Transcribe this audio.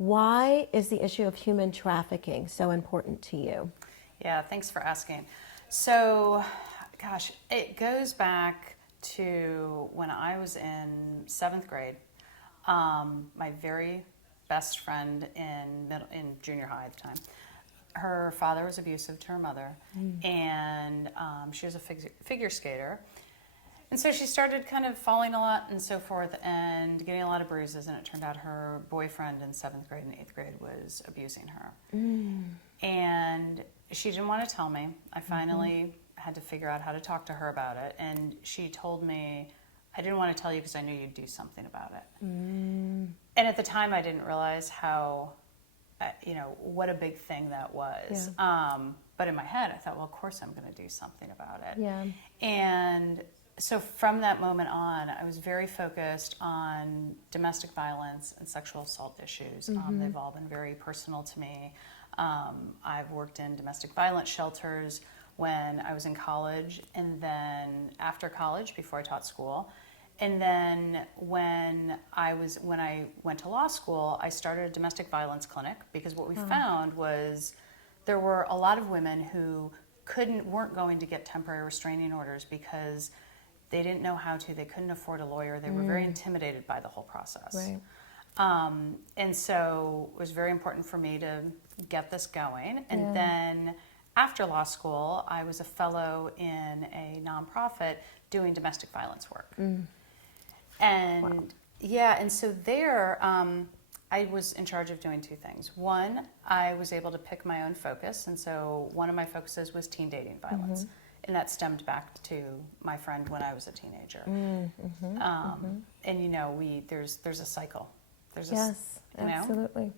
Why is the issue of human trafficking so important to you? Yeah, thanks for asking. So, gosh, it goes back to when I was in seventh grade. My very best friend in junior high at the time, her father was abusive to her mother, and she was a figure skater. And so she started kind of falling a lot and so forth and getting a lot of bruises, and it turned out her boyfriend in seventh grade and eighth grade was abusing her. And she didn't want to tell me. I finally had to figure out how to talk to her about it, and she told me, I didn't want to tell you because I knew you'd do something about it. And at the time I didn't realize how, what a big thing that was. Yeah. But in my head I thought, well, of course I'm going to do something about it. Yeah. And so from that moment on, I was very focused on domestic violence and sexual assault issues. They've all been very personal to me. I've worked in domestic violence shelters when I was in college, and then after college, before I taught school. And then when I went to law school, I started a domestic violence clinic, because what we found was there were a lot of women who weren't going to get temporary restraining orders because they didn't know how to. They couldn't afford a lawyer. They were very intimidated by the whole process. Right. And so it was very important for me to get this going. And then after law school, I was a fellow in a nonprofit doing domestic violence work. And and so there, I was in charge of doing two things. One, I was able to pick my own focus, and so one of my focuses was teen dating violence. And that stemmed back to my friend when I was a teenager. And there's a cycle. There's Yes, absolutely.